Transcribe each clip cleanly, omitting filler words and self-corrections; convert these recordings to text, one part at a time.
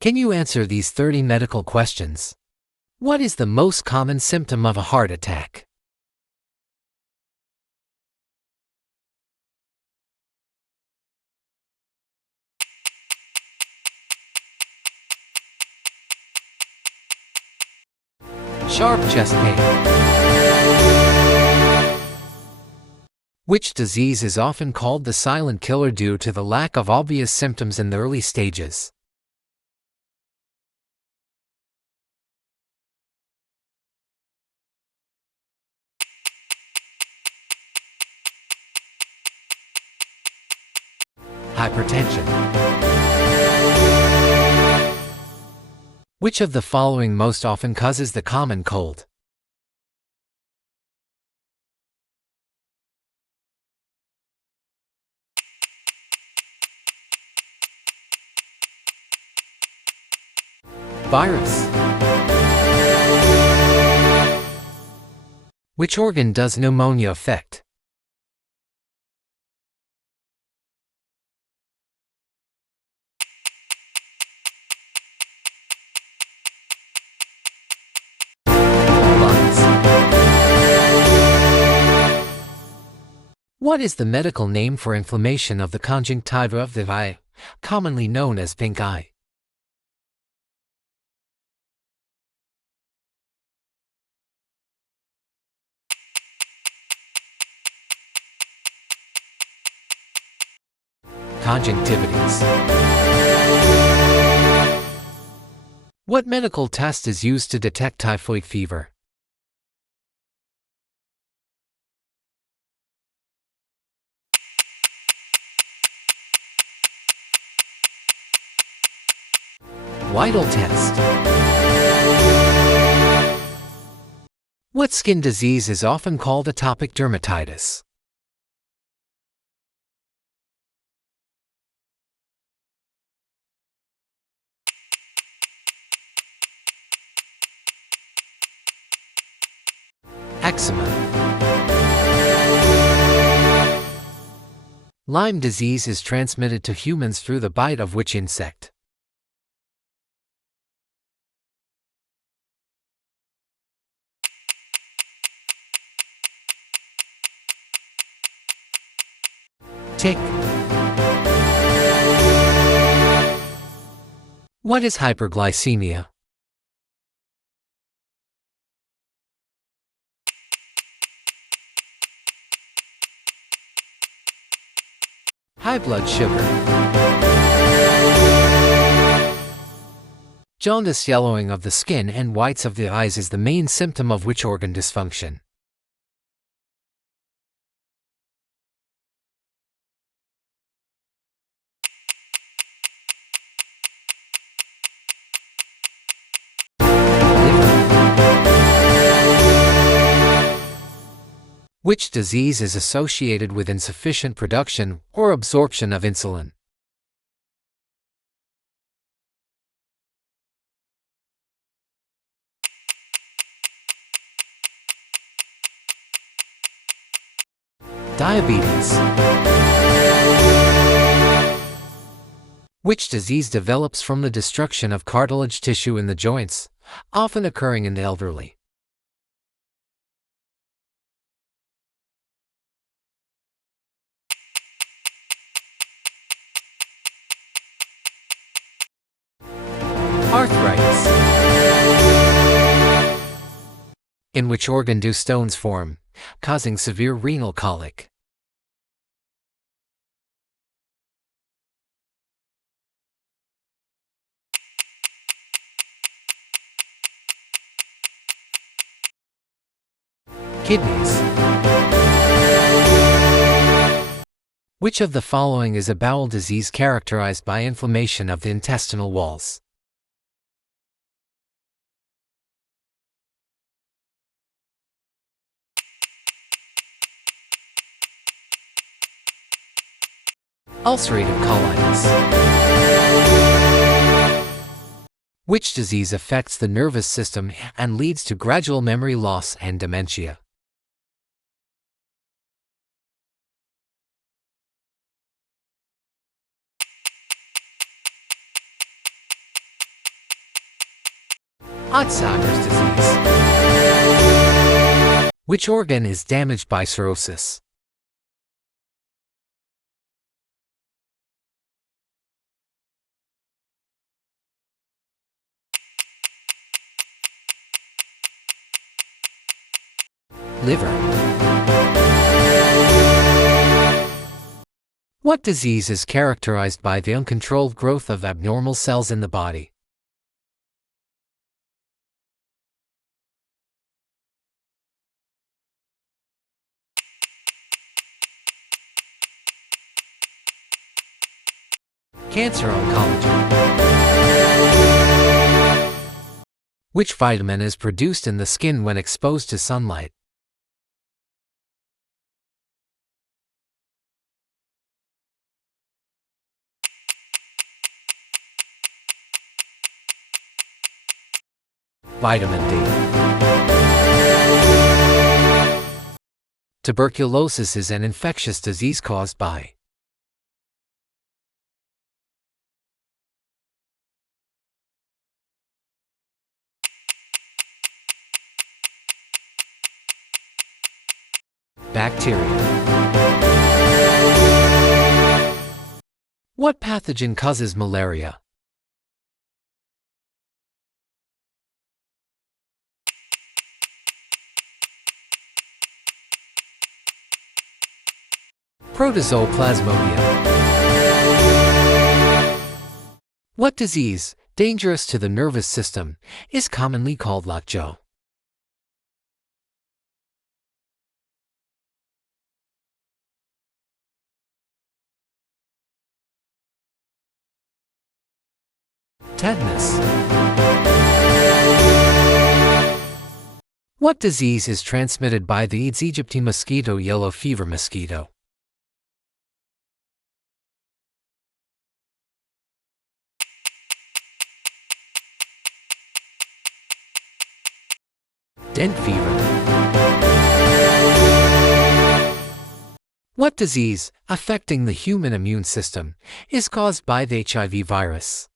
Can you answer these 30 medical questions? What is the most common symptom of a heart attack? Sharp chest pain. Which disease is often called the silent killer due to the lack of obvious symptoms in the early stages? Hypertension. Which of the following most often causes the common cold? Virus. Which organ does pneumonia affect? Lungs. What is the medical name for inflammation of the conjunctiva of the eye, commonly known as pink eye? Conjunctivitis. What medical test is used to detect typhoid fever? Whittle test. What skin disease is often called atopic dermatitis? Eczema. Lyme disease is transmitted to humans through the bite of which insect? Tick. What is hyperglycemia? High blood sugar. Jaundice, yellowing of the skin and whites of the eyes, is the main symptom of which organ dysfunction? Which disease is associated with insufficient production or absorption of insulin? Diabetes. Which disease develops from the destruction of cartilage tissue in the joints, often occurring in the elderly? Arthritis. In which organ do stones form, causing severe renal colic? Kidneys. Which of the following is a bowel disease characterized by inflammation of the intestinal walls? Ulcerative colitis. Which disease affects the nervous system and leads to gradual memory loss and dementia? Alzheimer's disease. Which organ is damaged by cirrhosis? Liver. What disease is characterized by the uncontrolled growth of abnormal cells in the body? Cancer oncology. Which vitamin is produced in the skin when exposed to sunlight? Vitamin D. Tuberculosis is an infectious disease caused by bacteria. What pathogen causes malaria? Protozoal plasmodium. What disease, dangerous to the nervous system, is commonly called lockjaw? Tetanus. What disease is transmitted by the Aedes aegypti mosquito, yellow fever mosquito? Dengue fever. What disease, affecting the human immune system, is caused by the HIV virus?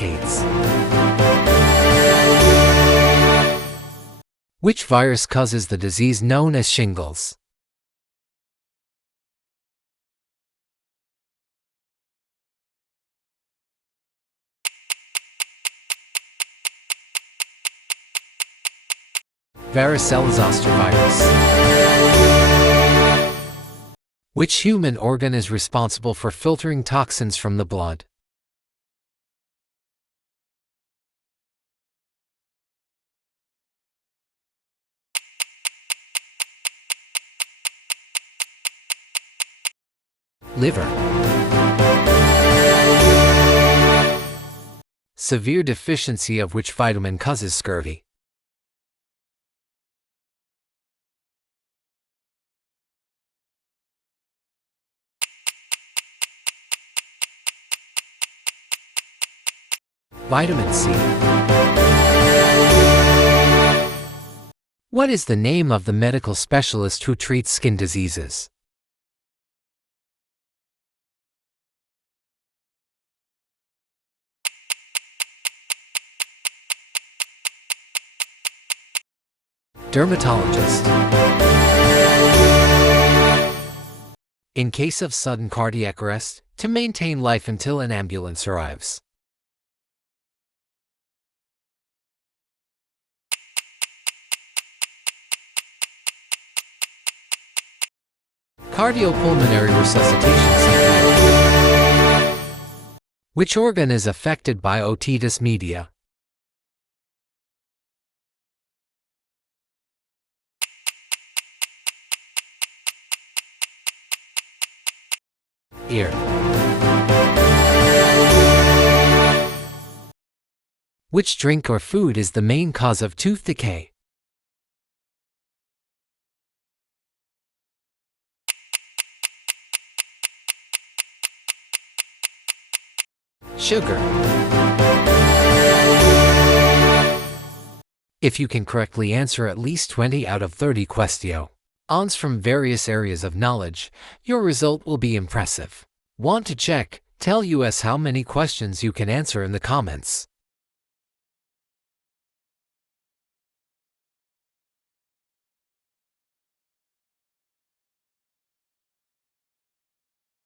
AIDS. Which virus causes the disease known as shingles? Varicella-zoster virus. Which human organ is responsible for filtering toxins from the blood? Liver. Severe deficiency of which vitamin causes scurvy? Vitamin C. What is the name of the medical specialist who treats skin diseases? Dermatologist. In case of sudden cardiac arrest, to maintain life until an ambulance arrives. Cardiopulmonary resuscitation CPR. Which organ is affected by otitis media? Ear. Which drink or food is the main cause of tooth decay? Sugar. If you can correctly answer at least 20 out of 30 questions, ons from various areas of knowledge, your result will be impressive. Want to check? Tell us how many questions you can answer in the comments.